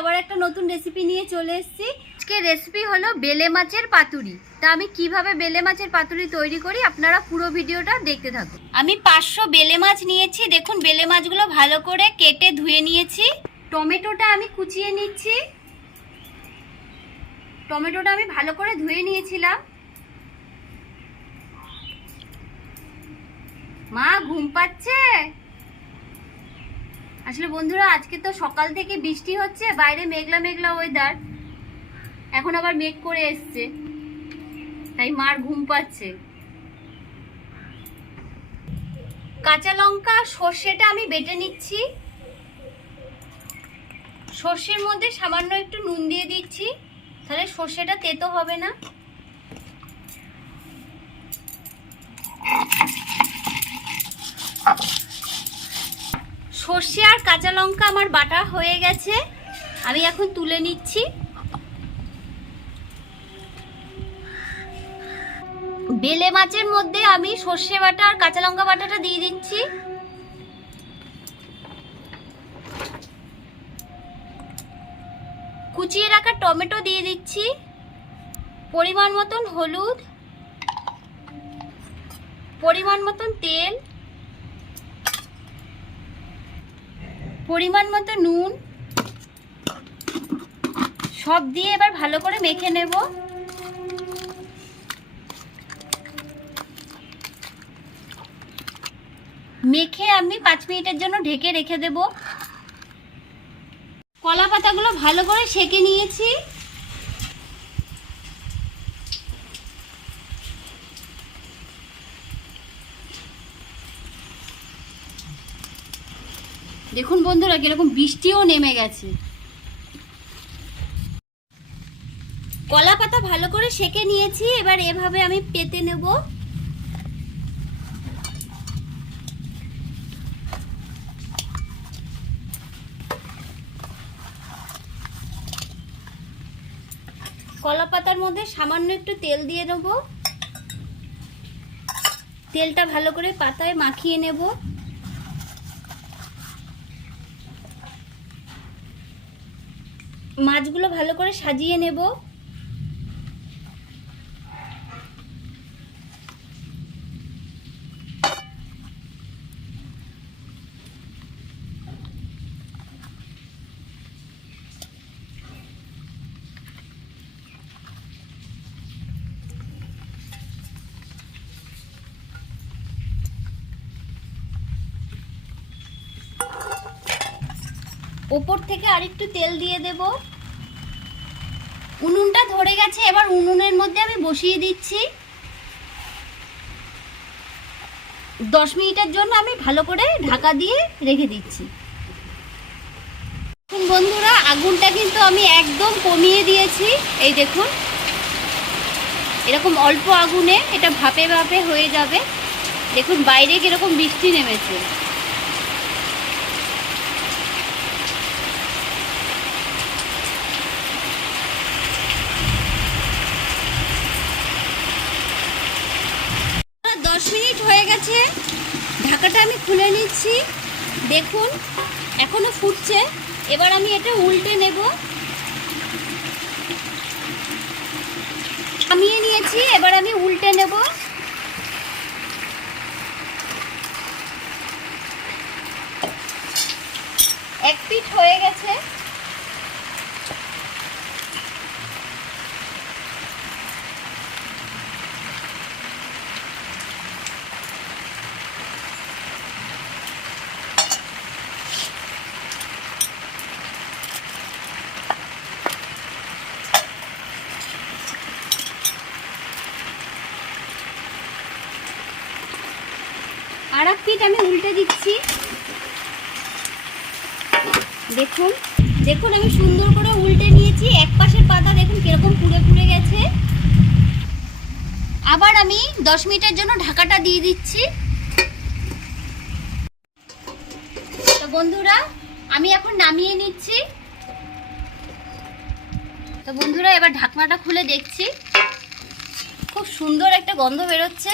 আবার একটা নতুন রেসিপি নিয়ে চলে এসেছি। আজকে রেসিপি হলো বেলে মাছের পাতুরি। তা আমি কীভাবে বেলে মাছের পাতুরি তৈরি করি আপনারা পুরো ভিডিওটা দেখতে থাকুন। আমি পাঁচশো বেলে মাছ নিয়েছি। দেখুন বেলে মাছগুলো ভালো করে কেটে ধুয়ে নিয়েছি। টমেটোটা আমি কুচিয়ে নিচ্ছি। টমেটোটা আমি ভালো করে ধুয়ে নিয়েছিলাম। মা ঘুম পাচ্ছে? আসলে বন্ধুরা, আজকে তো সকাল থেকে বৃষ্টি হচ্ছে, বাইরে মেঘলা মেঘলা ওয়েদার এখন আবার মেঘ করে এসছে। তাই মার ঘুম পাচ্ছে। কাঁচা লঙ্কা, সর্ষেটা আমি বেটে নিচ্ছি। সর্ষের মধ্যে সামান্য একটু নুন দিয়ে দিচ্ছি। তাহলে সর্ষেটা তেতো হবে না। সর্ষে আর কাঁচা লঙ্কা আমার বাটা হয়ে গেছে। আমি এখন তুলে নিচ্ছি। বেলে মাছের মধ্যে আমি সর্ষে বাটা আর কাঁচা লঙ্কা বাটাটা দিয়ে দিচ্ছি। কুচিয়ে রাখা টমেটো দিয়ে দিচ্ছি। পরিমাণ মতন হলুদ। পরিমাণ মতন তেল। পরিমাণ মতো নুন সব দিয়ে এবার ভালো করে মেখে নেব। মেখে আমি পাঁচ মিনিটের জন্য ঢেকে রেখে দেব। কলা পাতাগুলো ভালো করে সেকে নিয়েছি। দেখুন বন্ধুরা, কীরকম বৃষ্টিও নেমে গেছে। কলা পাতা ভালো করে সেকে নিয়েছি, এবার এভাবে আমি পেতে নেব। কলা পাতার মধ্যে সামান্য একটু তেল দিয়ে নেব। তেলটা ভালো করে পাতায় মাখিয়ে নেব। মাছগুলো ভালো করে সাজিয়ে নেব। ওপর থেকে আরেকটু তেল দিয়ে দেবো। উনুনটা ধরে গেছে, এবার উনুনের মধ্যে আমি বসিয়ে দিচ্ছি। দশ মিনিটের জন্য আমি ভালো করে ঢাকা দিয়ে রেখে দিচ্ছি। বন্ধুরা, আগুনটা কিন্তু আমি একদম কমিয়ে দিয়েছি। এই দেখুন, এরকম অল্প আগুনে এটা ভাপে ভাপে হয়ে যাবে। দেখুন বাইরে কীরকম বৃষ্টি নেমেছে দশ মিনিট হয়ে গেছে ঢাকাটা আমি খুলে নিচ্ছি। দেখুন, এখনও ফুটছে। এবার আমি এটা উল্টে নেব। নামিয়ে নিয়েছি, এবার আমি উল্টে নেব। এক পিঠ হয়ে গেছে। আর এক পিঠ আমি উল্টে দিচ্ছি। দেখুন দেখুন, আমি সুন্দর করে উল্টে নিয়েছি। এক পাশের পাতা দেখুন কীরকম পুড়ে পুড়ে গেছে। আবার আমি দশ মিনিটের জন্য ঢাকাটা দিয়ে দিচ্ছি। তো বন্ধুরা, আমি এখন নামিয়ে নিচ্ছি। তো বন্ধুরা, এবার ঢাকনাটা খুলে দেখছি। খুব সুন্দর একটা গন্ধ বেরোচ্ছে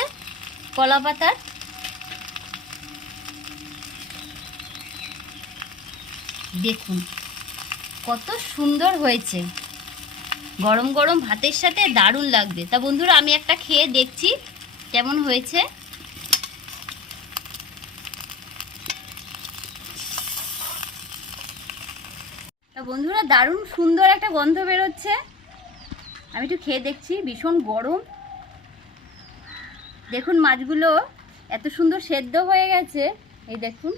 কলা পাতার দেখুন, কত সুন্দর হয়েছে। গরম গরম ভাতের সাথে দারুণ লাগবে। তা বন্ধুরা, আমি একটা খেয়ে দেখছি কেমন হয়েছে। তা বন্ধুরা, দারুণ সুন্দর একটা গন্ধ বেরোচ্ছে। আমি একটু খেয়ে দেখছি, ভীষণ গরম। দেখুন, মাছগুলো এত সুন্দর সেদ্ধ হয়ে গেছে। এই দেখুন।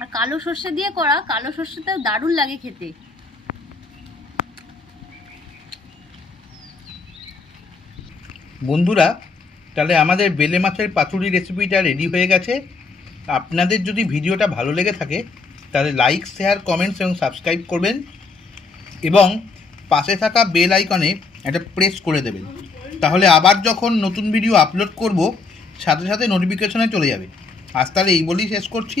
আর কালো সর্ষে দিয়ে করা, কালো সর্ষেটাও দারুণ লাগে খেতে। বন্ধুরা, তাহলে আমাদের বেলে মাছের পাতুরি রেসিপিটা রেডি হয়ে গেছে। আপনাদের যদি ভিডিওটা ভালো লেগে থাকে, তাহলে লাইক শেয়ার কমেন্টস এবং সাবস্ক্রাইব করবেন এবং পাশে থাকা বেল আইকনে একটা প্রেস করে দেবেন। তাহলে আবার যখন নতুন ভিডিও আপলোড করব, সাথে সাথে নোটিফিকেশনে চলে যাবে। আজ তাহলে এই বলেই শেষ করছি।